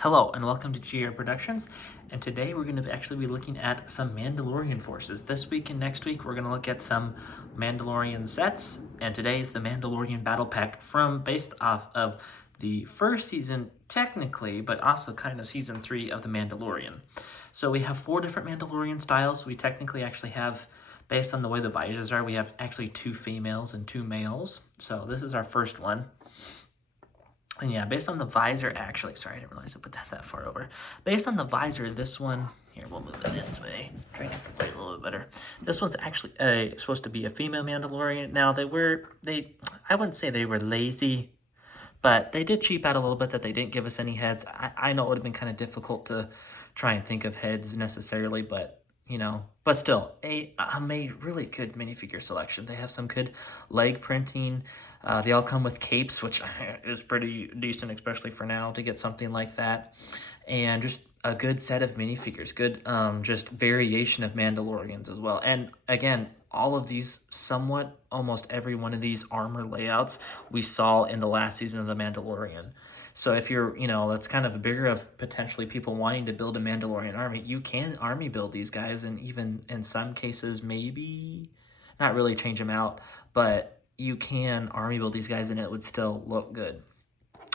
Hello and welcome to G.A.R Productions, and today we're going to actually be looking at some Mandalorian forces. This week and next week we're going to look at some Mandalorian sets, and today is the Mandalorian Battle Pack based off of the first season technically, but also kind of season 3 of the Mandalorian. So we have 4 different Mandalorian styles. We technically actually have, based on the way the visors are, we have actually 2 females and 2 males. So this is our first one. And yeah, based on the visor, actually, sorry, I didn't realize I put that far over. Based on the visor, this one, here, we'll move it this way. Try to get the light a little bit better. This one's actually supposed to be a female Mandalorian. Now, I wouldn't say they were lazy, but they did cheap out a little bit that they didn't give us any heads. I know it would have been kind of difficult to try and think of heads necessarily, but but still, a really good minifigure selection. They have some good leg printing. They all come with capes, which is pretty decent, especially for now, to get something like that. And just a good set of minifigures, good just variation of Mandalorians as well. And again, all of these, almost every one of these armor layouts we saw in the last season of The Mandalorian. So if you're, that's kind of bigger of potentially people wanting to build a Mandalorian army, you can army build these guys, and even in some cases, maybe not really change them out, but you can army build these guys and it would still look good.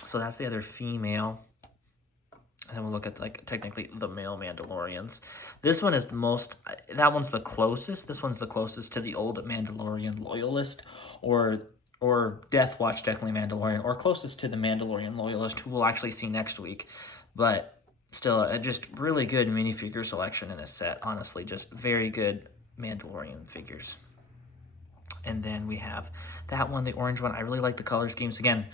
So that's the other female. And then we'll look at technically the male Mandalorians. This one is that one's the closest. This one's the closest to the old Mandalorian Loyalist or Death Watch technically Mandalorian, or closest to the Mandalorian Loyalist, who we'll actually see next week. But still, just really good minifigure selection in a set. Honestly, just very good Mandalorian figures. And then we have that one, the orange one. I really like the color schemes. Again,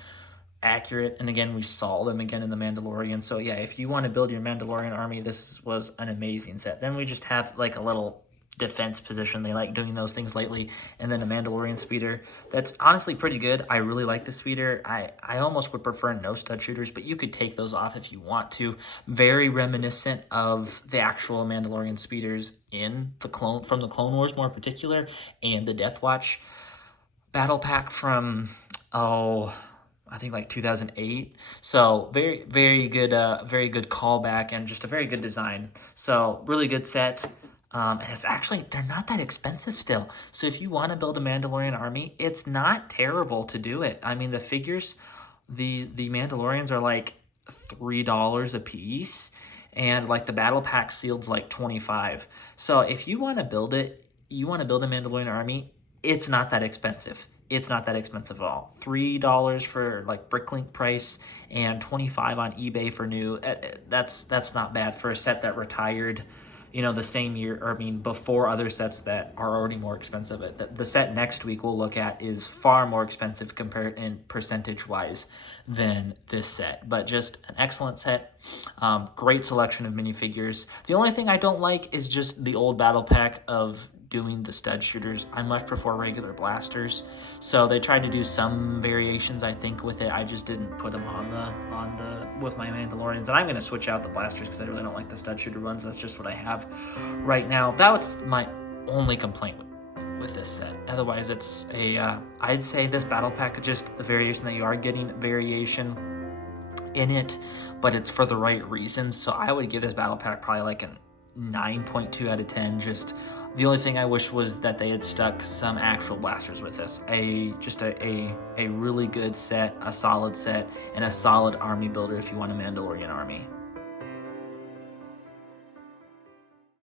accurate, and again, we saw them again in the Mandalorian. So yeah, if you want to build your Mandalorian army, this was an amazing set. Then we just have like a little defense position. They like doing those things lately. And then a Mandalorian speeder that's honestly pretty good. I really like the speeder. I almost would prefer no stud shooters, but you could take those off if you want to. Very reminiscent of the actual Mandalorian speeders from the Clone Wars, more particular, and the Death Watch battle pack from I think like 2008. So very, very good callback, and just a very good design. So really good set. And it's actually, they're not that expensive still. So if you want to build a Mandalorian army, it's not terrible to do it. I mean, the figures, the Mandalorians are like $3 a piece, and like the battle pack sealed's like $25. So if you want to build it, you want to build a Mandalorian army, it's not that expensive. It's not that expensive at all. $3 for like Bricklink price and $25 on eBay for new. That's not bad for a set that retired, the same year, or before other sets that are already more expensive. The set next week we'll look at is far more expensive compared in percentage-wise than this set. But just an excellent set. Great selection of minifigures. The only thing I don't like is just the old battle pack of doing the stud shooters. I much prefer regular blasters. So they tried to do some variations, I think, with it. I just didn't put them with my Mandalorians. And I'm going to switch out the blasters because I really don't like the stud shooter ones. That's just what I have right now. That was my only complaint with this set. Otherwise, it's I'd say this battle pack, just the variation that you are getting variation in it, but it's for the right reasons. So I would give this battle pack probably like a 9.2 out of 10. Just the only thing I wish was that they had stuck some actual blasters with this. Just a really good set, a solid set, and a solid army builder if you want a Mandalorian army.